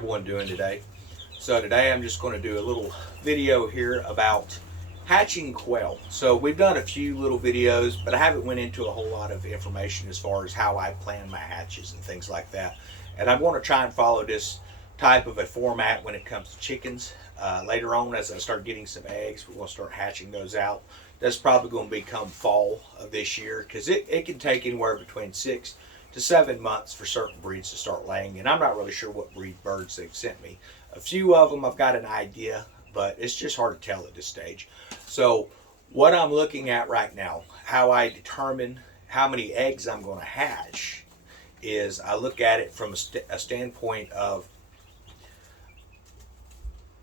everyone doing today? So today I'm just going to do a little video here about hatching quail. So we've done a few little videos, but I haven't went into a whole lot of information as far as how I plan my hatches and things like that. And I want to try and follow this type of a format when it comes to chickens. Later on, as I start getting some eggs, we're going to start hatching those out. That's probably going to become fall of this year because it can take anywhere between 6 to 7 months for certain breeds to start laying, and I'm not really sure what breed birds they've sent me. A few of them I've got an idea, but it's just hard to tell at this stage. So what I'm looking at right now, how I determine how many eggs I'm going to hatch, is I look at it from a standpoint of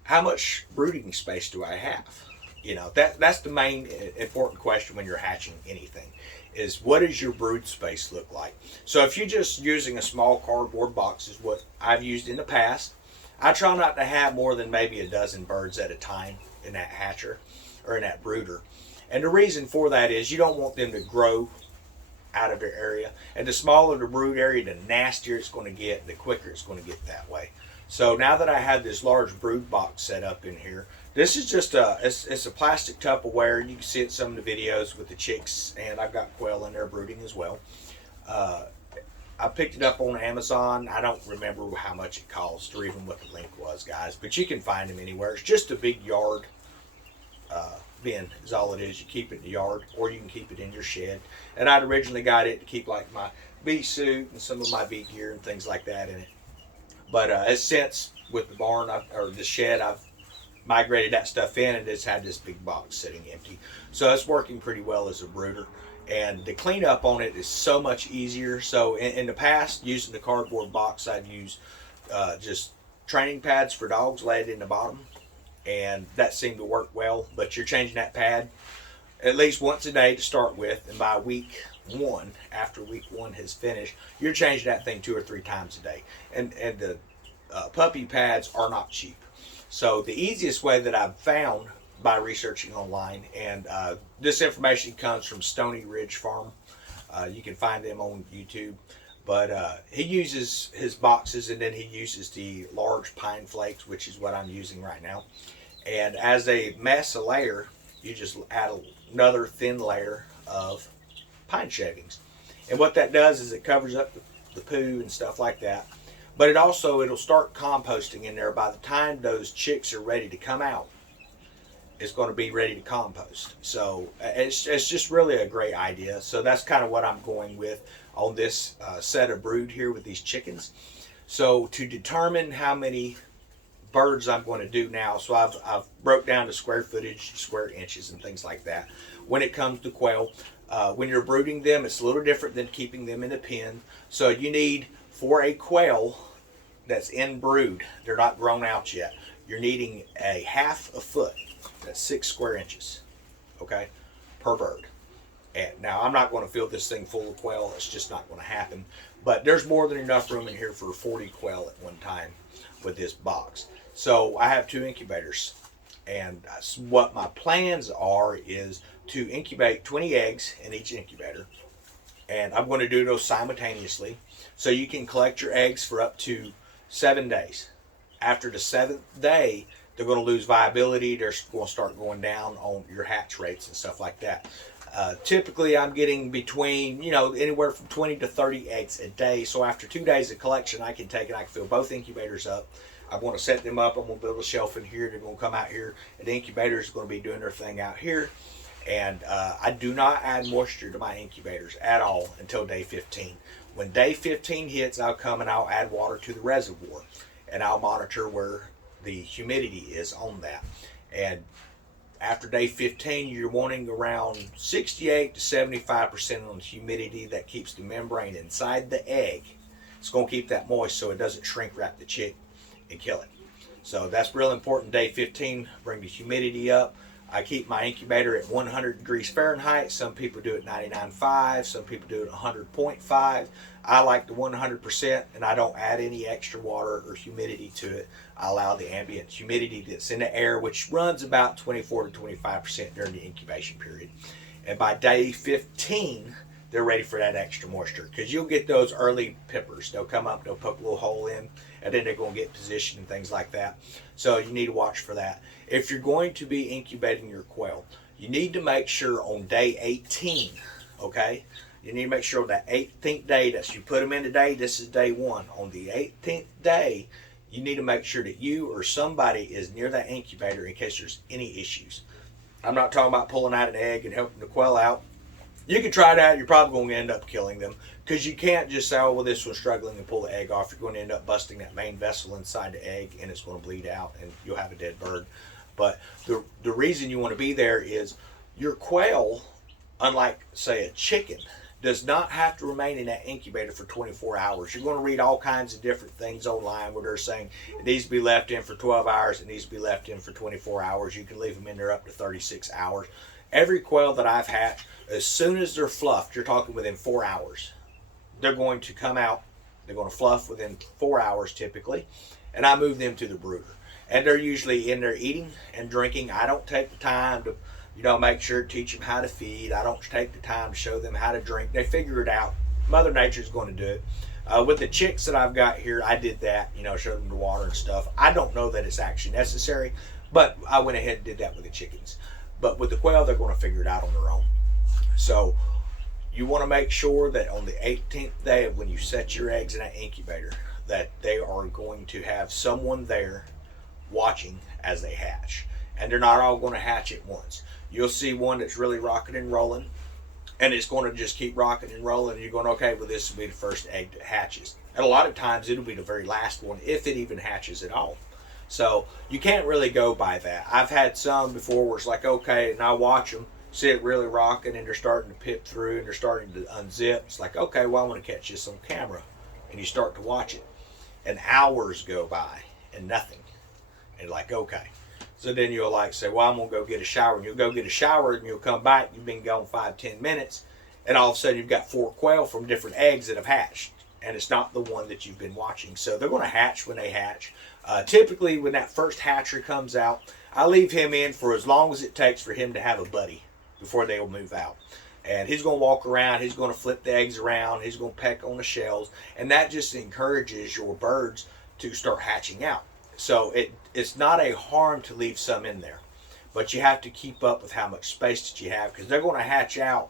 how much brooding space do I have? You know, that's the main important question when you're hatching anything, is what does your brood space look like? So if you're just using a small cardboard box, is what I've used in the past, I try not to have more than maybe a dozen birds at a time in that hatcher or in that brooder. And the reason for that is you don't want them to grow out of their area. And the smaller the brood area, the nastier it's going to get, the quicker it's going to get that way. So now that I have this large brood box set up in here, this is just it's a plastic Tupperware. You can see it in some of the videos with the chicks, and I've got quail in there brooding as well. I picked it up on Amazon. I don't remember how much it cost or even what the link was, guys, but you can find them anywhere. It's just a big yard bin is all it is. You keep it in the yard, or you can keep it in your shed. And I'd originally got it to keep like my bee suit and some of my bee gear and things like that in it. But since with the barn or the shed, I've migrated that stuff in, and it's had this big box sitting empty. So it's working pretty well as a brooder. And the cleanup on it is so much easier. So in the past, using the cardboard box, I'd use just training pads for dogs laid in the bottom. And that seemed to work well. But you're changing that pad at least once a day to start with. And by week 1, after week 1 has finished, you're changing that thing 2 or 3 times a day. And the puppy pads are not cheap. So the easiest way that I've found by researching online, and this information comes from Stony Ridge Farm. You can find them on YouTube. But he uses his boxes, and then he uses the large pine flakes, which is what I'm using right now. And as they mass a layer, you just add another thin layer of pine shavings. And what that does is it covers up the poo and stuff like that. But it'll start composting in there. By the time those chicks are ready to come out, it's going to be ready to compost. So it's just really a great idea. So that's kind of what I'm going with on this set of brood here with these chickens. So to determine how many birds I'm going to do now, so I've broke down the square footage, square inches, and things like that. When it comes to quail, when you're brooding them, it's a little different than keeping them in a pen. So you need, for a quail that's in brood, they're not grown out yet, you're needing a half a foot. That's 6 square inches, okay, per bird. And now I'm not going to fill this thing full of quail. It's just not going to happen. But there's more than enough room in here for 40 quail at one time with this box. So I have 2 incubators. And what my plans are is to incubate 20 eggs in each incubator. And I'm going to do those simultaneously. So you can collect your eggs for up to 7 days. After the 7th day, they're going to lose viability. They're going to start going down on your hatch rates and stuff like that. Typically, I'm getting between, anywhere from 20 to 30 eggs a day. So after 2 days of collection, I can take it. I can fill both incubators up. I'm going to set them up. I'm going to build a shelf in here. They're going to come out here. And the incubators are going to be doing their thing out here. And I do not add moisture to my incubators at all until day 15. When day 15 hits, I'll come and I'll add water to the reservoir. And I'll monitor where the humidity is on that. And after day 15, you're wanting around 68 to 75% on humidity. That keeps the membrane inside the egg. It's going to keep that moist so it doesn't shrink wrap the chick and kill it. So that's real important. Day 15, bring the humidity up. I keep my incubator at 100 degrees Fahrenheit. Some people do it 99.5. Some people do it 100.5. I like the 100%, and I don't add any extra water or humidity to it. I allow the ambient humidity that's in the air, which runs about 24 to 25% during the incubation period. And by day 15, they're ready for that extra moisture. Because you'll get those early pippers. They'll come up, they'll poke a little hole in, and then they're going to get positioned and things like that. So you need to watch for that. If you're going to be incubating your quail, you need to make sure on day 18, okay? You need to make sure that 18th day, that you put them in today, this is day 1. On the 18th day, you need to make sure that you or somebody is near that incubator in case there's any issues. I'm not talking about pulling out an egg and helping the quail out. You can try that. You're probably going to end up killing them because you can't just say, oh, well, this one's struggling and pull the egg off. You're going to end up busting that main vessel inside the egg and it's going to bleed out and you'll have a dead bird. But the reason you want to be there is your quail, unlike, say, a chicken, does not have to remain in that incubator for 24 hours. You're going to read all kinds of different things online where they're saying it needs to be left in for 12 hours, it needs to be left in for 24 hours. You can leave them in there up to 36 hours. Every quail that I've hatched, as soon as they're fluffed, you're talking within 4 hours, they're going to come out. They're going to fluff within 4 hours typically, and I move them to the brooder. And they're usually in there eating and drinking. I don't take the time to make sure to teach them how to feed. I don't take the time to show them how to drink. They figure it out. Mother Nature's going to do it. With the chicks that I've got here, I did that, show them the water and stuff. I don't know that it's actually necessary, but I went ahead and did that with the chickens. But with the quail, they're going to figure it out on their own. So you want to make sure that on the 18th day of when you set your eggs in that incubator, that they are going to have someone there watching as they hatch. And they're not all going to hatch at once. You'll see one that's really rocking and rolling, and it's going to just keep rocking and rolling, and you're going, okay, well, this will be the first egg that hatches. And a lot of times it'll be the very last one, if it even hatches at all. So you can't really go by that. I've had some before where it's like, okay, and I watch them, see it really rocking, and they're starting to pip through, and they're starting to unzip. It's like, okay, well, I want to catch this on camera. And you start to watch it, and hours go by, and nothing. And like, okay. So then you'll like say, well, I'm going to go get a shower. And you'll go get a shower and you'll come back. You've been gone 5-10 minutes. And all of a sudden you've got 4 quail from different eggs that have hatched. And it's not the one that you've been watching. So they're going to hatch when they hatch. Typically when that first hatcher comes out, I leave him in for as long as it takes for him to have a buddy before they'll move out. And he's going to walk around. He's going to flip the eggs around. He's going to peck on the shells. And that just encourages your birds to start hatching out. So it's not a harm to leave some in there, but you have to keep up with how much space that you have because they're going to hatch out,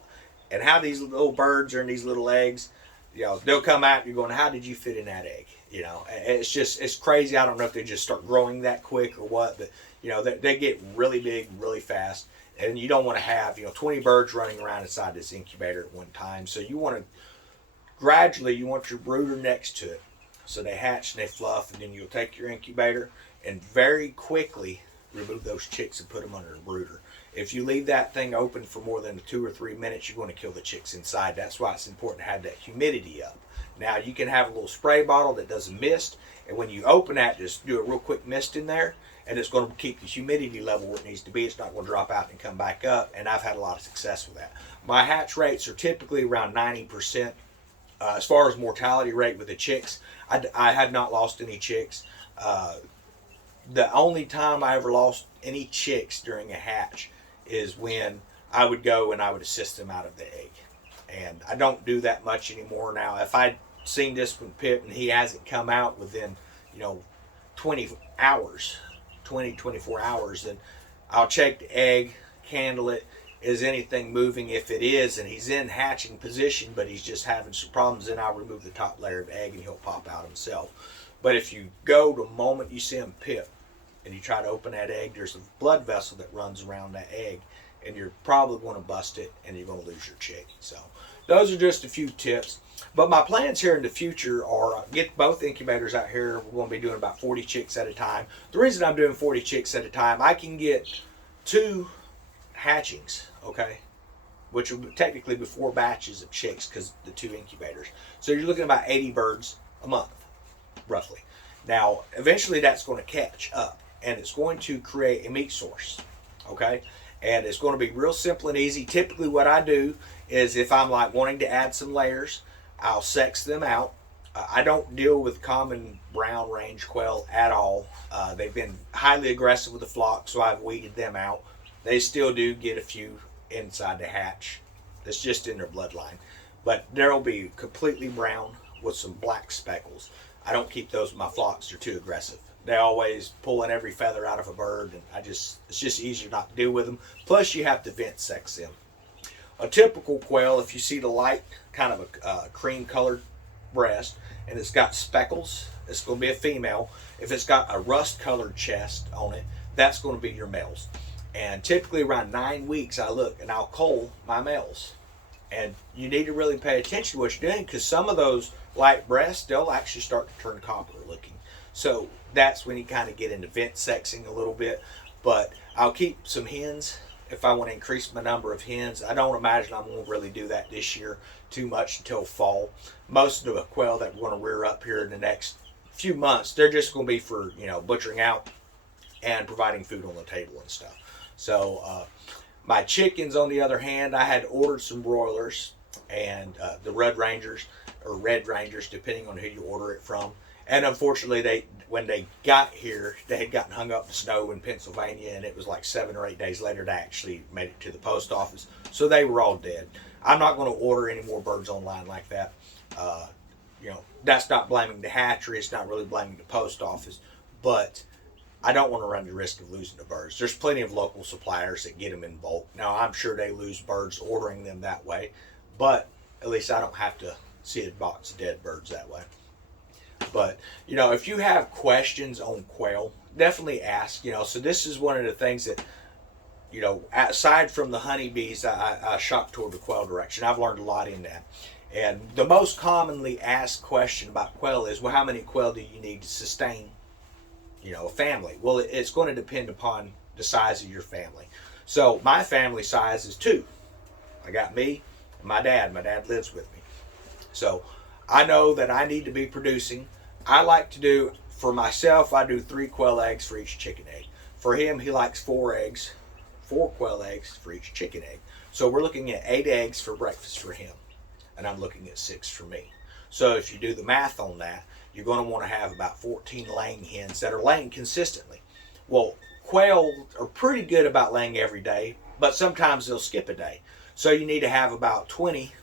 and how these little birds are in these little eggs, they'll come out and you're going, how did you fit in that egg? It's crazy. I don't know if they just start growing that quick or what, but they get really big really fast, and you don't want to have 20 birds running around inside this incubator at one time. So you want your brooder next to it. So they hatch and they fluff, and then you'll take your incubator and very quickly remove those chicks and put them under a brooder. If you leave that thing open for more than 2 or 3 minutes, you're going to kill the chicks inside. That's why it's important to have that humidity up. Now you can have a little spray bottle that does a mist, and when you open that, just do a real quick mist in there, and it's going to keep the humidity level where it needs to be. It's not going to drop out and come back up, and I've had a lot of success with that. My hatch rates are typically around 90%. As far as mortality rate with the chicks, I have not lost any chicks. The only time I ever lost any chicks during a hatch is when I would go and I would assist them out of the egg. And I don't do that much anymore now. If I'd seen this one pip and he hasn't come out within 24 hours, then I'll check the egg, candle it. Is anything moving? If it is, and he's in hatching position, but he's just having some problems, then I'll remove the top layer of egg and he'll pop out himself. But if you go the moment you see him pip and you try to open that egg, there's a blood vessel that runs around that egg, and you're probably going to bust it and you're going to lose your chick. So those are just a few tips. But my plans here in the future are get both incubators out here. We're going to be doing about 40 chicks at a time. The reason I'm doing 40 chicks at a time, I can get 2 hatchings, okay, which will technically be 4 batches of chicks because the 2 incubators. So you're looking at about 80 birds a month, roughly. Now, eventually that's going to catch up, and it's going to create a meat source, okay? And it's going to be real simple and easy. Typically what I do is if I'm like wanting to add some layers, I'll sex them out. I don't deal with common brown range quail at all. They've been highly aggressive with the flock, so I've weeded them out. They still do get a few inside the hatch. That's just in their bloodline. but there'll be completely brown with some black speckles. I don't keep those with my flocks; they're too aggressive. They always pulling every feather out of a bird, and it's just easier not to deal with them. Plus, you have to vent sex them. A typical quail, if you see the light kind of a cream colored breast and it's got speckles, it's going to be a female. If it's got a rust colored chest on it, that's going to be your males. And typically around 9 weeks I look and I'll cull my males. And you need to really pay attention to what you're doing, because some of those light breasts, they'll actually start to turn copper looking. So that's when you kind of get into vent sexing a little bit. But I'll keep some hens if I want to increase my number of hens. I don't imagine I'm going to really do that this year too much until fall. Most of the quail that we're going to rear up here in the next few months, they're just going to be for, butchering out and providing food on the table and stuff. So my chickens, on the other hand, I had ordered some broilers and the Red Rangers, depending on who you order it from. And unfortunately, when they got here, they had gotten hung up in snow in Pennsylvania, and it was like 7 or 8 days later they actually made it to the post office. So they were all dead. I'm not going to order any more birds online like that. That's not blaming the hatchery. It's not really blaming the post office. But I don't want to run the risk of losing the birds. There's plenty of local suppliers that get them in bulk. Now, I'm sure they lose birds ordering them that way, but at least I don't have to see a box of dead birds that way. But, if you have questions on quail, definitely ask. So this is one of the things that, aside from the honeybees, I shot toward the quail direction. I've learned a lot in that. And the most commonly asked question about quail is, well, how many quail do you need to sustain, a family? Well, it's going to depend upon the size of your family. So my family size is 2. I got me and my dad. My dad lives with me. So I know that I need to be producing. I like to do, for myself, I do 3 quail eggs for each chicken egg. For him, he likes 4 eggs, 4 quail eggs for each chicken egg. So we're looking at 8 eggs for breakfast for him, and I'm looking at 6 for me. So if you do the math on that, you're going to want to have about 14 laying hens that are laying consistently. Well, quail are pretty good about laying every day, but sometimes they'll skip a day. So you need to have about 20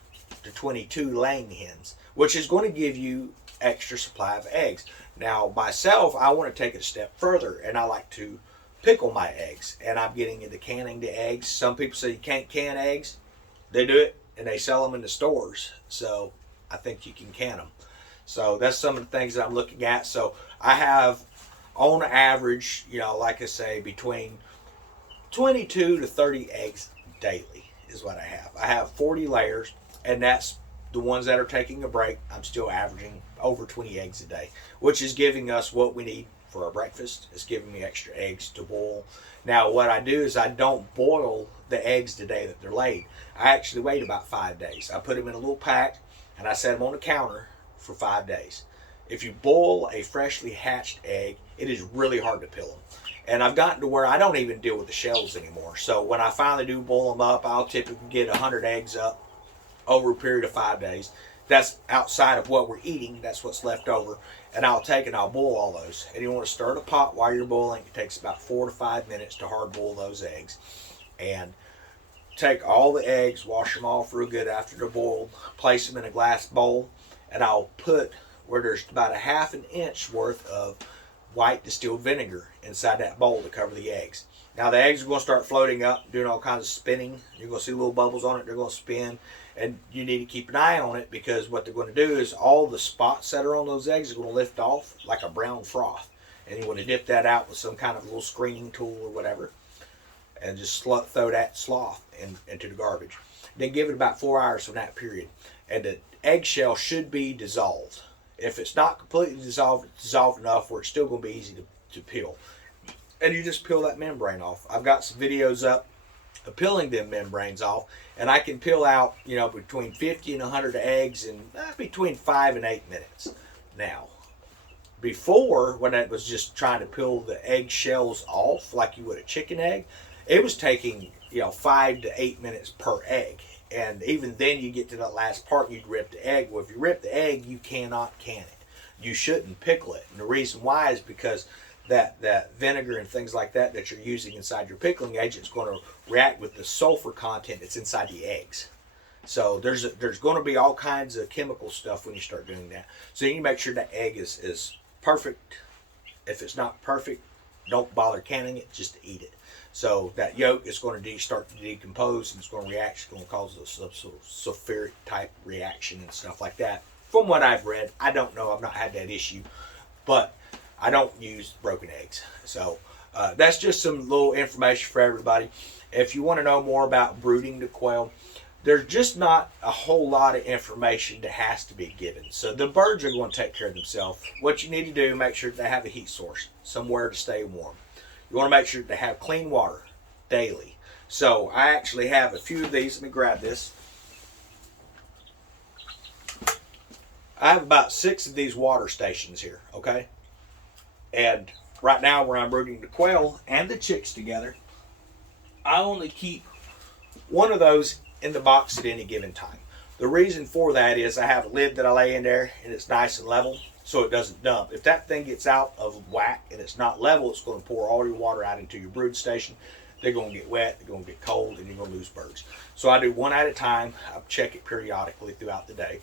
to 22 laying hens, which is going to give you extra supply of eggs. Now, myself, I want to take it a step further, and I like to pickle my eggs, and I'm getting into canning the eggs. Some people say you can't can eggs. They do it, and they sell them in the stores. So I think you can can them. So that's some of the things that I'm looking at. So I have, on average, like I say, between 22 to 30 eggs daily is what I have. I have 40 layers, and that's the ones that are taking a break. I'm still averaging over 20 eggs a day, which is giving us what we need for our breakfast. It's giving me extra eggs to boil. Now, what I do is I don't boil the eggs the day that they're laid. I actually wait about 5 days. I put them in a little pack, and I set them on the counter for 5 days. If you boil a freshly hatched egg, it is really hard to peel them. And I've gotten to where I don't even deal with the shells anymore. So when I finally do boil them up, I'll typically get 100 eggs up over a period of 5 days. That's outside of what we're eating. That's what's left over. And I'll take and I'll boil all those. And you want to stir the pot while you're boiling. It takes about 4 to 5 minutes to hard boil those eggs. And take all the eggs, wash them off real good after they're boiled, place them in a glass bowl, and I'll put where there's about a ½ an inch worth of white distilled vinegar inside that bowl to cover the eggs. Now the eggs are going to start floating up, doing all kinds of spinning. You're going to see little bubbles on it. They're going to spin. And you need to keep an eye on it, because what they're going to do is all the spots that are on those eggs are going to lift off like a brown froth. And you want to dip that out with some kind of little screening tool or whatever, and just throw that sloth into the garbage. Then give it about 4 hours from that period. And the eggshell should be dissolved. If it's not completely dissolved, it's dissolved enough where it's still going to be easy to peel. And you just peel that membrane off. I've got some videos up of peeling them membranes off, and I can peel out, between 50 and 100 eggs in between 5 and 8 minutes. Now, before, when I was just trying to peel the egg shells off like you would a chicken egg, it was taking 5 to 8 minutes per egg. And even then you get to that last part and you'd rip the egg. Well, if you rip the egg, you cannot can it. You shouldn't pickle it. And the reason why is because that vinegar and things like that you're using inside your pickling agent is going to react with the sulfur content that's inside the eggs. So there's going to be all kinds of chemical stuff when you start doing that. So you need to make sure that egg is perfect. If it's not perfect, don't bother canning it, just eat it. So that yolk is going to start to decompose, and it's going to react. It's going to cause a sulfuric type reaction and stuff like that. From what I've read, I don't know. I've not had that issue, but I don't use broken eggs. So that's just some little information for everybody. If you want to know more about brooding the quail, there's just not a whole lot of information that has to be given. So the birds are going to take care of themselves. What you need to do, make sure they have a heat source, somewhere to stay warm. You want to make sure they have clean water daily. So I actually have a few of these. Let me grab this. I have about 6 of these water stations here, okay? And right now where I'm brooding the quail and the chicks together, I only keep one of those in the box at any given time. The reason for that is I have a lid that I lay in there and it's nice and level so it doesn't dump. If that thing gets out of whack and it's not level, it's going to pour all your water out into your brood station. They're going to get wet, they're going to get cold, and you're going to lose birds. So I do one at a time. I check it periodically throughout the day.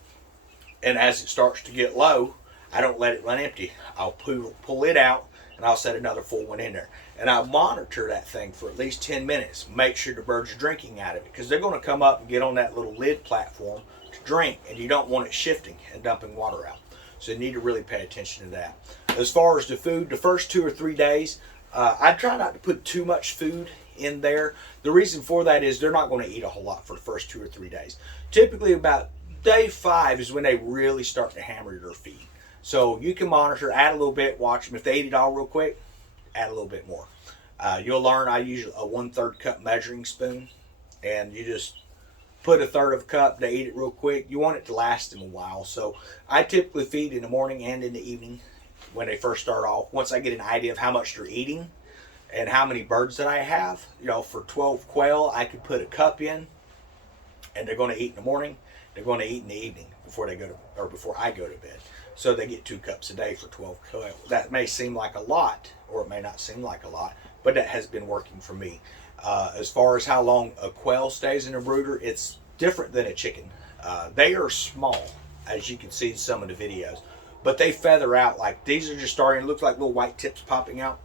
And as it starts to get low, I don't let it run empty. I'll pull it out and I'll set another full one in there. And I'll monitor that thing for at least 10 minutes. Make sure the birds are drinking out of it, because they're going to come up and get on that little lid platform to drink, and you don't want it shifting and dumping water out. So you need to really pay attention to that. As far as the food, the first 2 or 3 days, I try not to put too much food in there. The reason for that is they're not going to eat a whole lot for the first 2 or 3 days. Typically about day 5 is when they really start to hammer their feed. So you can monitor, add a little bit, watch them. If they eat it all real quick, add a little bit more. You'll learn I use a 1/3 cup measuring spoon, and you just put 1/3 of a cup. They eat it real quick. You want it to last them a while. So I typically feed in the morning and in the evening when they first start off. Once I get an idea of how much they're eating and how many birds that I have, for 12 quail, I could put a cup in, and they're going to eat in the morning. They're going to eat in the evening before I go to bed. So they get 2 cups a day for 12 quail. That may seem like a lot, or it may not seem like a lot, but that has been working for me. As far as how long a quail stays in a brooder, it's different than a chicken. They are small, as you can see in some of the videos, but they feather out. Like these are just starting to look like little white tips popping out,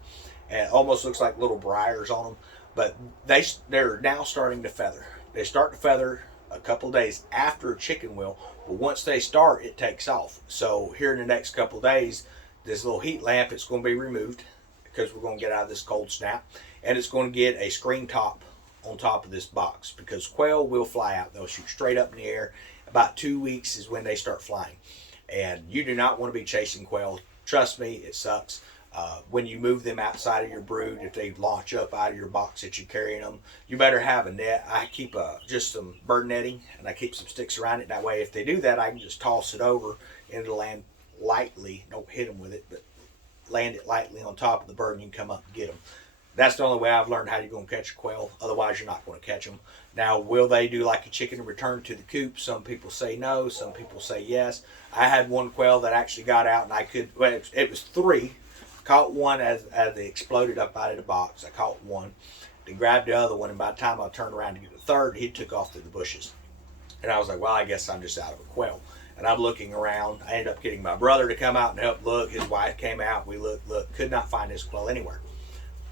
and it almost looks like little briars on them. But they're now starting to feather. They start to feather a couple days after a chicken will, but once they start, it takes off. So here in the next couple days, this little heat lamp is going to be removed, because we're going to get out of this cold snap, and it's going to get a screen top on top of this box, because quail will fly out. They'll shoot straight up in the air. About 2 weeks is when they start flying, and you do not want to be chasing quail. Trust me, it sucks. When you move them outside of your brood, if they launch up out of your box that you're carrying them, you better have a net. I keep just some bird netting, and I keep some sticks around it. That way, if they do that, I can just toss it over into the land lightly. Don't hit them with it, but land it lightly on top of the bird, and you can come up and get them. That's the only way I've learned how you're going to catch a quail. Otherwise, you're not going to catch them. Now, will they do like a chicken and return to the coop? Some people say no. Some people say yes. I had one quail that actually got out, and it was 3. Caught one as they exploded up out of the box. I caught one, then grabbed the other one, and by the time I turned around to get the third, he took off through the bushes. And I was like, well, I guess I'm just out of a quail. And I'm looking around. I ended up getting my brother to come out and help look. His wife came out. We looked, could not find this quail anywhere.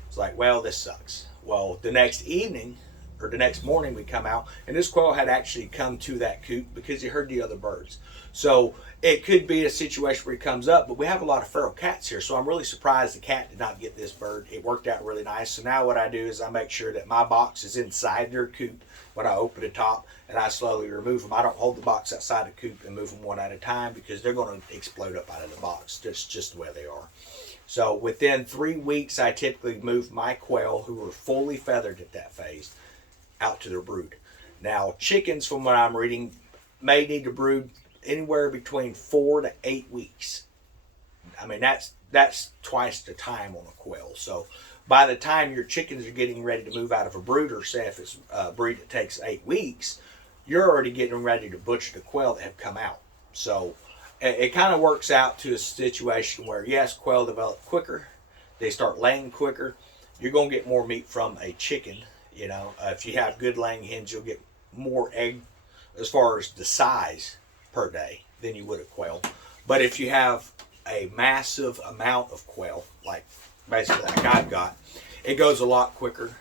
It's like, well, this sucks. Well, the next evening, or the next morning, we come out, and this quail had actually come to that coop because he heard the other birds. So it could be a situation where he comes up, but we have a lot of feral cats here, so I'm really surprised the cat did not get this bird. It worked out really nice. So now what I do is I make sure that my box is inside their coop when I open the top, and I slowly remove them. I don't hold the box outside the coop and move them one at a time, because they're going to explode up out of the box. That's just the way they are. So within 3 weeks, I typically move my quail, who were fully feathered at that phase, out to their brood. Now, chickens, from what I'm reading, may need to brood anywhere between 4 to 8 weeks. I mean, that's twice the time on a quail. So by the time your chickens are getting ready to move out of a brooder, say if it's a breed that takes 8 weeks, you're already getting ready to butcher the quail that have come out. So it kind of works out to a situation where, yes, quail develop quicker, they start laying quicker. You're going to get more meat from a chicken. If you have good laying hens, you'll get more egg as far as the size per day than you would a quail. But if you have a massive amount of quail, like basically like I've got, it goes a lot quicker.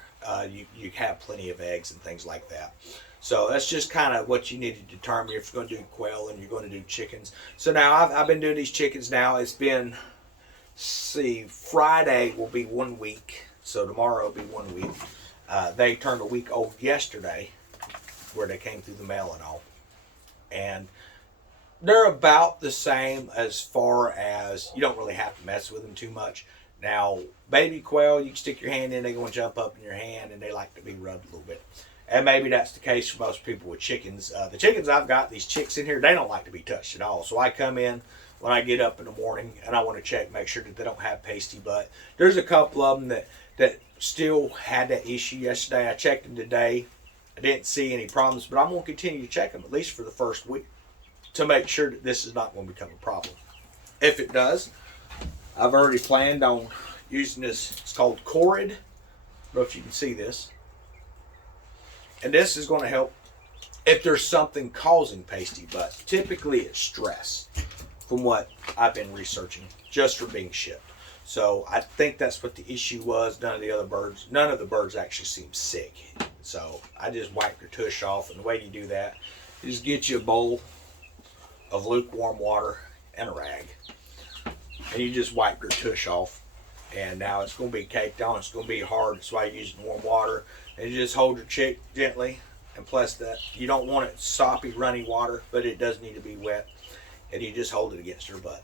You have plenty of eggs and things like that. So that's just kind of what you need to determine if you're going to do quail and you're going to do chickens. So now I've been doing these chickens now. It's been, see, Friday will be 1 week. So tomorrow will be 1 week. They turned a week old yesterday where they came through the mail and all. And they're about the same as far as you don't really have to mess with them too much. Now, baby quail, you can stick your hand in, they're going to jump up in your hand and they like to be rubbed a little bit. And maybe that's the case for most people with chickens. The chickens I've got, these chicks in here, they don't like to be touched at all. So I come in when I get up in the morning and I want to check, make sure that they don't have pasty butt. There's a couple of them that still had that issue yesterday. I checked them today. I didn't see any problems, but I'm going to continue to check them at least for the first week to make sure that this is not going to become a problem. If it does, I've already planned on using this. It's called Corid. I don't know if you can see this. And this is going to help if there's something causing pasty butt. Typically it's stress, from what I've been researching, just for being shipped. So I think that's what the issue was. None of the birds actually seemed sick. So I just wiped their tush off. And the way you do that is get you a bowl of lukewarm water and a rag. And you just wipe your tush off. And now it's going to be caked on. It's going to be hard. That's why you're using warm water. And you just hold your chick gently. And plus that, you don't want it soppy, runny water, but it does need to be wet. And you just hold it against her butt.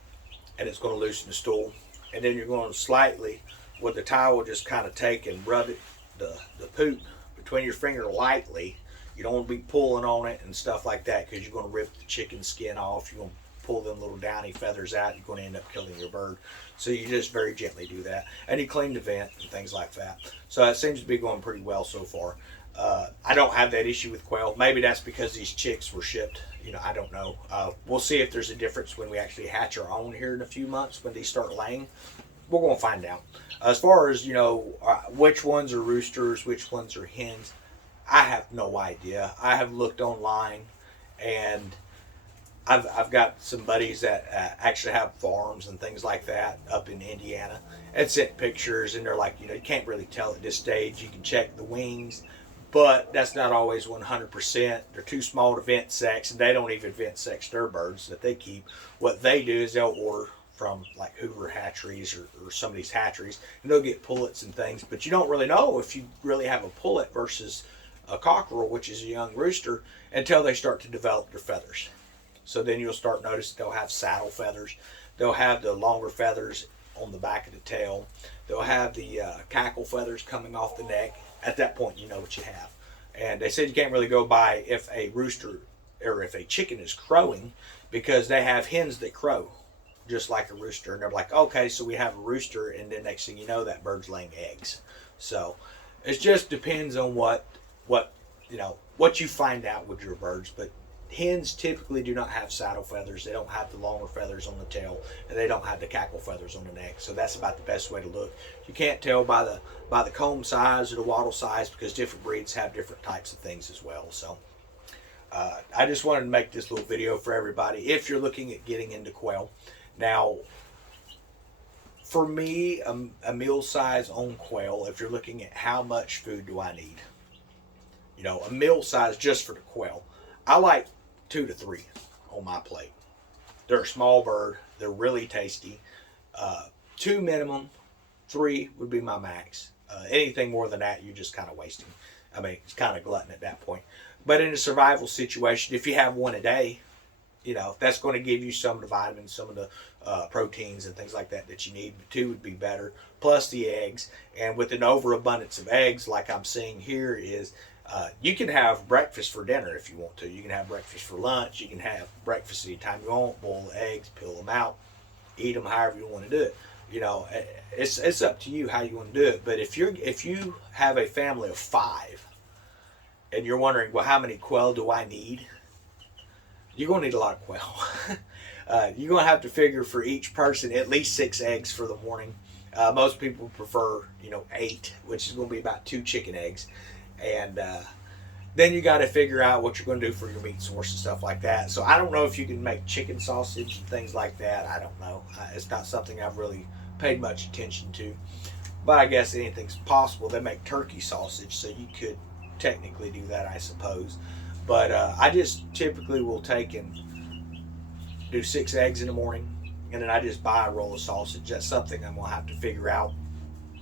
And it's going to loosen the stool. And then you're going to slightly, with the towel, just kind of take and rub it, the poop between your finger lightly. You don't want to be pulling on it and stuff like that because you're going to rip the chicken skin off. You're going to pull them little downy feathers out. You're going to end up killing your bird. So you just very gently do that. And you clean the vent and things like that. So it seems to be going pretty well so far. I don't have that issue with quail. Maybe that's because these chicks were shipped. You know, I don't know. We'll see if there's a difference when we actually hatch our own here in a few months when they start laying. We're going to find out. As far as, you know, which ones are roosters, which ones are hens, I have no idea. I have looked online, and I've got some buddies that actually have farms and things like that up in Indiana, and sent pictures, and they're like, you know, you can't really tell at this stage. You can check the wings, but that's not always 100%. They're too small to vent sex, and they don't even vent sex their birds that they keep. What they do is they'll order from like Hoover hatcheries or some of these hatcheries, and they'll get pullets and things, but you don't really know if you really have a pullet versus a cockerel, which is a young rooster, until they start to develop their feathers. So then you'll start noticing they'll have saddle feathers. They'll have the longer feathers on the back of the tail. They'll have the cackle feathers coming off the neck. At that point, you know what you have. And they said you can't really go by if a rooster or if a chicken is crowing, because they have hens that crow just like a rooster. And they're like, okay, so we have a rooster, and then next thing you know, that bird's laying eggs. So it just depends on what you find out with your birds. But hens typically do not have saddle feathers. They don't have the longer feathers on the tail, and they don't have the cackle feathers on the neck. So that's about the best way to look. You can't tell by the comb size or the wattle size, because different breeds have different types of things as well. So I just wanted to make this little video for everybody if you're looking at getting into quail. Now, for me, a meal size on quail, if you're looking at how much food do I need, you know, a meal size just for the quail, I like 2 to 3 on my plate. They're a small bird. They're really tasty. 2 minimum, 3 would be my max. Anything more than that, you're just kind of wasting. I mean, it's kind of glutton at that point. But in a survival situation, if you have 1 a day, you know, that's going to give you some of the vitamins, some of the proteins and things like that you need. 2 would be better, plus the eggs. And with an overabundance of eggs, like I'm seeing here, is you can have breakfast for dinner if you want to. You can have breakfast for lunch. You can have breakfast anytime you want. Boil the eggs, peel them out, eat them however you want to do it. You know, it's up to you how you want to do it. But if you have a family of 5, and you're wondering, well, how many quail do I need? You're going to need a lot of quail. You're going to have to figure for each person at least 6 eggs for the morning. Most people prefer, 8, which is going to be about 2 chicken eggs. And Then you got to figure out what you're going to do for your meat source and stuff like that. So I don't know if you can make chicken sausage and things like that. I don't know. It's not something I've really paid much attention to. But I guess anything's possible. They make turkey sausage, so you could technically do that, I suppose. But I just typically will take and do 6 eggs in the morning, and then I just buy a roll of sausage. That's something I'm going to have to figure out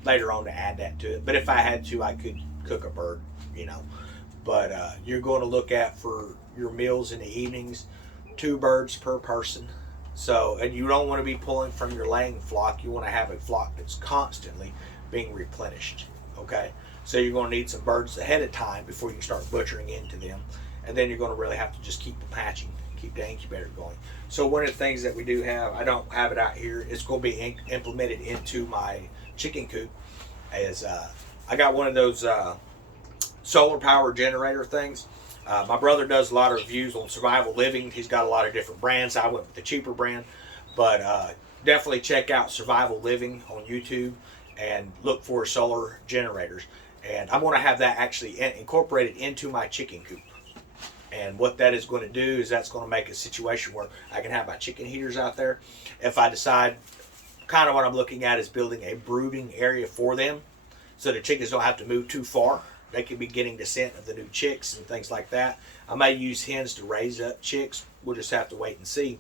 later on to add that to it. But if I had to, I could cook a bird, you know. But you're going to look at, for your meals in the evenings, 2 birds per person. So, and you don't want to be pulling from your laying flock. You want to have a flock that's constantly being replenished. Okay, so you're going to need some birds ahead of time before you can start butchering into them, and then you're going to really have to just keep them hatching, keep the incubator going. So one of the things that we do have, I don't have it out here, it's going to be implemented into my chicken coop, is I got one of those solar power generator things. My brother does a lot of reviews on survival living. He's got a lot of different brands. I went with the cheaper brand, but definitely check out survival living on YouTube and look for solar generators. And I'm going to have that actually incorporated into my chicken coop. And what that is going to do is that's going to make a situation where I can have my chicken heaters out there. If I decide, kind of what I'm looking at is building a brooding area for them, so the chickens don't have to move too far. They can be getting the scent of the new chicks and things like that. I may use hens to raise up chicks. We'll just have to wait and see.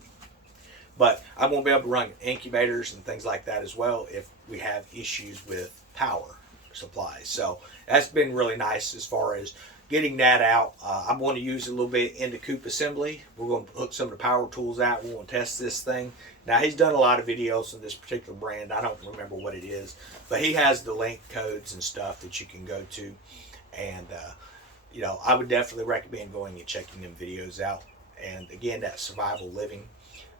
But I'm going to be able to run incubators and things like that as well if we have issues with power supplies. So that's been really nice as far as getting that out. I'm going to use it a little bit in the coop assembly. We're going to hook some of the power tools out. We're going to test this thing. Now, he's done a lot of videos on this particular brand. I don't remember what it is, but he has the link codes and stuff that you can go to. And, you know, I would definitely recommend going and checking them videos out. And again, that survival living.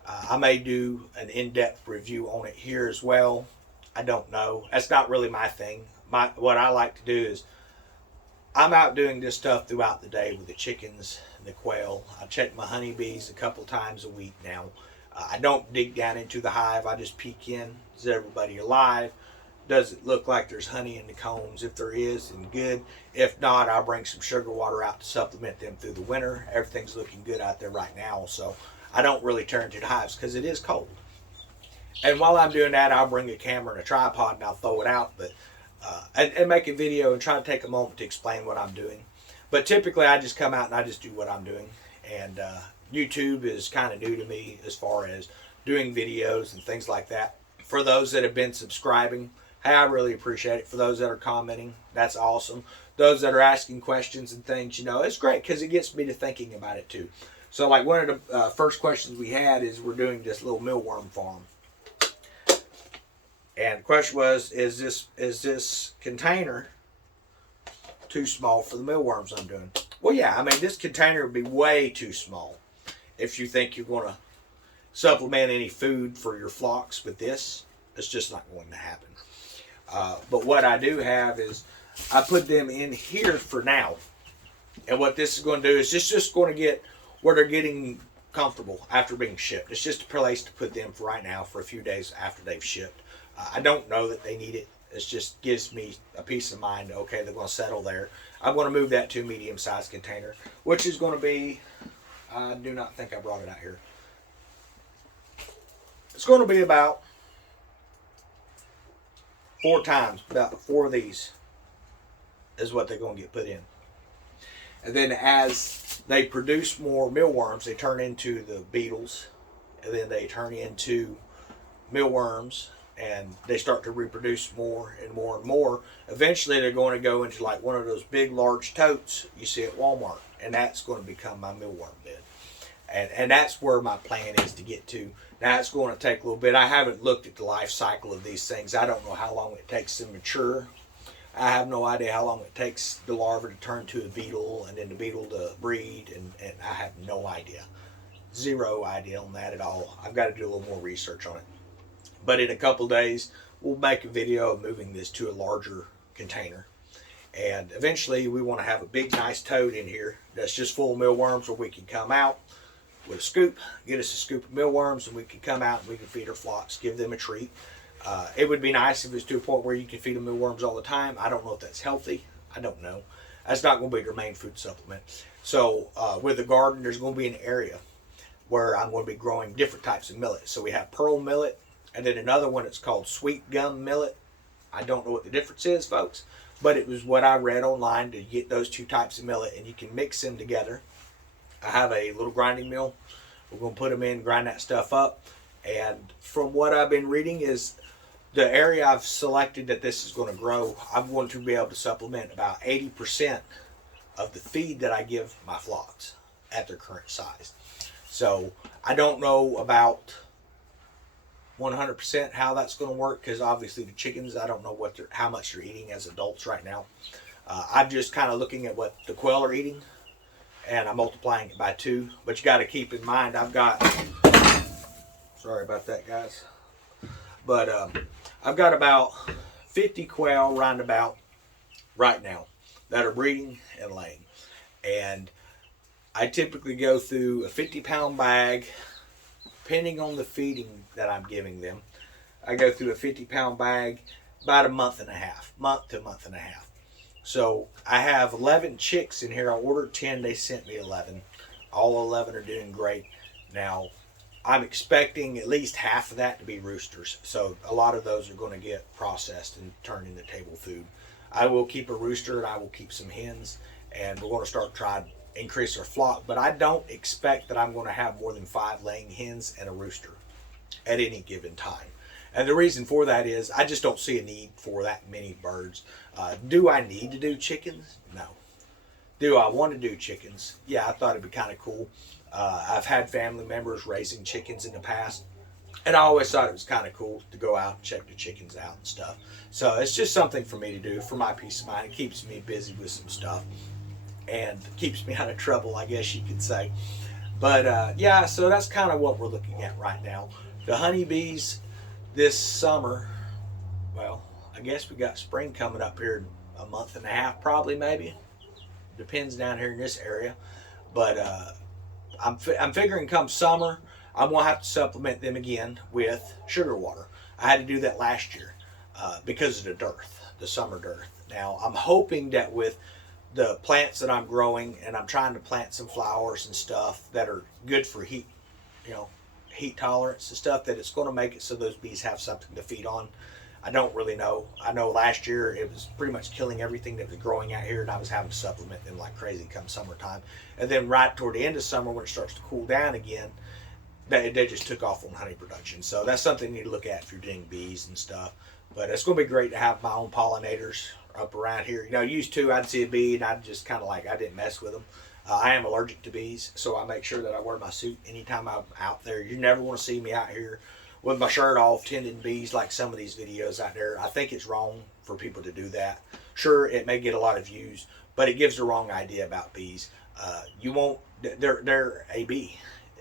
I may do an in-depth review on it here as well. I don't know. That's not really my thing. What I like to do is, I'm out doing this stuff throughout the day with the chickens and the quail. I check my honeybees a couple times a week now. I don't dig down into the hive. I just peek in. Is everybody alive? Does it look like there's honey in the combs? If there is, then good. If not, I'll bring some sugar water out to supplement them through the winter. Everything's looking good out there right now, so I don't really turn to the hives because it is cold. And while I'm doing that, I'll bring a camera and a tripod and I'll throw it out, but and make a video and try to take a moment to explain what I'm doing. But typically, I just come out and I just do what I'm doing. And YouTube is kind of new to me as far as doing videos and things like that. For those that have been subscribing, hey, I really appreciate it. For those that are commenting, that's awesome. Those that are asking questions and things, you know, it's great because it gets me to thinking about it too. So like one of the first questions we had is, we're doing this little mealworm farm. And the question was, is this container too small for the mealworms I'm doing? Well, yeah, I mean, this container would be way too small if you think you're going to supplement any food for your flocks with this. It's just not going to happen. But what I do have is, I put them in here for now. And what this is going to do is just going to get where they're getting comfortable after being shipped. It's just a place to put them for right now for a few days after they've shipped. I don't know that they need it. It just gives me a peace of mind. Okay, they're going to settle there. I'm going to move that to a medium-sized container, which is going to be, I do not think I brought it out here. It's going to be about 4 times, about 4 of these is what they're going to get put in. And then as they produce more mealworms, they turn into the beetles, and then they turn into mealworms, and they start to reproduce more and more and more. Eventually, they're going to go into like one of those big, large totes you see at Walmart, and that's going to become my mealworm bed. And that's where my plan is to get to. Now, it's going to take a little bit. I haven't looked at the life cycle of these things. I don't know how long it takes to mature. I have no idea how long it takes the larva to turn to a beetle, and then the beetle to breed, and I have no idea. Zero idea on that at all. I've got to do a little more research on it. But in a couple days, we'll make a video of moving this to a larger container. And eventually, we want to have a big, nice tote in here that's just full of mealworms, where we can come out with a scoop, get us a scoop of mealworms, and we can come out and we can feed our flocks, give them a treat. It would be nice if it was to a point where you can feed them mealworms all the time. I don't know if that's healthy. I don't know. That's not going to be their main food supplement. So with the garden, there's going to be an area where I'm going to be growing different types of millet. So we have pearl millet, and then another one that's called sweet gum millet. I don't know what the difference is, folks, but it was what I read online to get those two types of millet, and you can mix them together. I have a little grinding mill. We're going to put them in, grind that stuff up, and from what I've been reading is the area I've selected that this is going to grow, I'm going to be able to supplement about 80% of the feed that I give my flocks at their current size. So I don't know about 100% how that's going to work, because obviously the chickens, I don't know how much they're eating as adults right now. I'm just kind of looking at what the quail are eating, and I'm multiplying it by 2. But you got to keep in mind, I've got, sorry about that, guys, but I've got about 50 quail roundabout right now that are breeding and laying. And I typically go through a 50-pound bag, depending on the feeding that I'm giving them. I go through a 50-pound bag about a month to a month and a half. So I have 11 chicks in here. I ordered 10, they sent me 11. All 11 are doing great. Now, I'm expecting at least half of that to be roosters. So a lot of those are going to get processed and turned into table food. I will keep a rooster and I will keep some hens, and we're going to start trying to increase our flock. But I don't expect that I'm going to have more than 5 laying hens and a rooster at any given time. And the reason for that is I just don't see a need for that many birds. Do I need to do chickens? No. Do I want to do chickens? Yeah, I thought it'd be kind of cool. I've had family members raising chickens in the past, and I always thought it was kind of cool to go out and check the chickens out and stuff. So it's just something for me to do for my peace of mind. It keeps me busy with some stuff and keeps me out of trouble, I guess you could say. But yeah, so that's kind of what we're looking at right now. The honeybees this summer, well, I guess we got spring coming up here in a month and a half, probably, maybe. Depends down here in this area. But I'm figuring come summer, I'm going to have to supplement them again with sugar water. I had to do that last year because of the dearth, the summer dearth. Now, I'm hoping that with the plants that I'm growing, and I'm trying to plant some flowers and stuff that are good for heat, heat tolerance and stuff, that it's going to make it so those bees have something to feed on. I don't really know. I know last year it was pretty much killing everything that was growing out here, and I was having to supplement them like crazy come summertime. And then right toward the end of summer, when it starts to cool down again, they just took off on honey production. So that's something you need to look at if you're doing bees and stuff. But it's going to be great to have my own pollinators up around here. Used to, I'd see a bee and I'd just kind of I didn't mess with them. I am allergic to bees, so I make sure that I wear my suit anytime I'm out there. You never want to see me out here with my shirt off tending bees like some of these videos out there. I think it's wrong for people to do that. Sure, it may get a lot of views, but it gives the wrong idea about bees. You won't, they're a bee.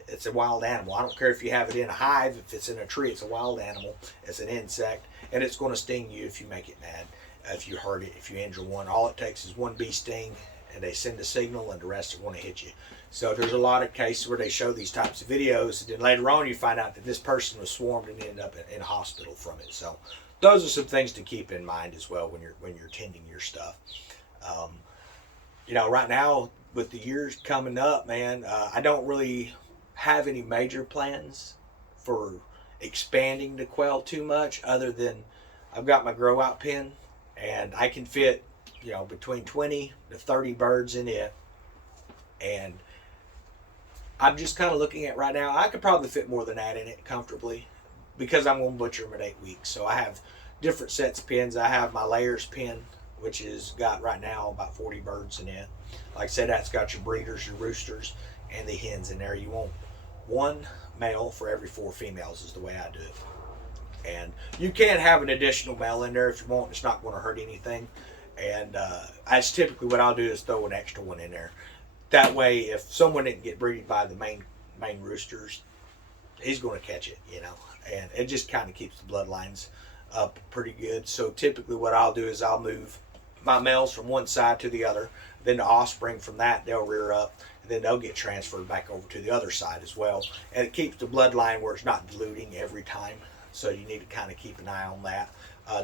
It's a wild animal. I don't care if you have it in a hive, if it's in a tree, it's a wild animal. It's an insect, and it's going to sting you if you make it mad, if you hurt it, if you injure one. All it takes is one bee sting, and they send a signal, and the rest are going to hit you. So there's a lot of cases where they show these types of videos, and then later on you find out that this person was swarmed and ended up in a hospital from it. So those are some things to keep in mind as well when you're tending your stuff. Right now with the years coming up, man, I don't really have any major plans for expanding the quail too much, other than I've got my grow out pen, and I can fit between 20 to 30 birds in it. And I'm just kind of looking at right now, I could probably fit more than that in it comfortably, because I'm going to butcher them at 8 weeks. So I have different sets of pens. I have my layers pen, which has got right now about 40 birds in it. Like I said, that's got your breeders, your roosters, and the hens in there. You want 1 male for every 4 females is the way I do it. And you can have an additional male in there if you want. It's not going to hurt anything. And that's typically what I'll do, is throw an extra one in there. That way, if someone didn't get breeded by the main roosters, he's going to catch it, and it just kind of keeps the bloodlines up pretty good. So typically what I'll do is I'll move my males from one side to the other, then the offspring from that, they'll rear up, and then they'll get transferred back over to the other side as well. And it keeps the bloodline where it's not diluting every time. so you need to kind of keep an eye on that.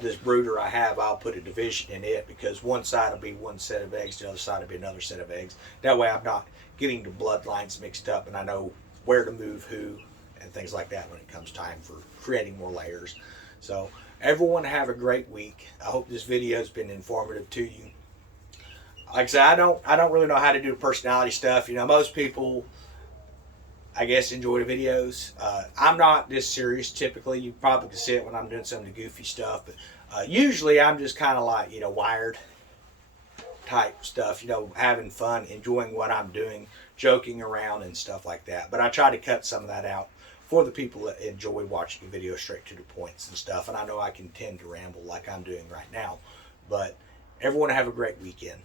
This brooder I have, I'll put a division in it because one side will be one set of eggs, the other side will be another set of eggs. That way I'm not getting the bloodlines mixed up, and I know where to move who and things like that when it comes time for creating more layers. So everyone have a great week. I hope this video has been informative to you. Like I said, I don't really know how to do personality stuff. You know, most people, I guess, enjoy the videos. I'm not this serious typically. You probably can see it when I'm doing some of the goofy stuff, but usually I'm just kind of like, you know, wired type stuff, you know, having fun, enjoying what I'm doing, joking around and stuff like that. But I try to cut some of that out for the people that enjoy watching the video straight to the points and stuff. And I know I can tend to ramble like I'm doing right now, but everyone have a great weekend.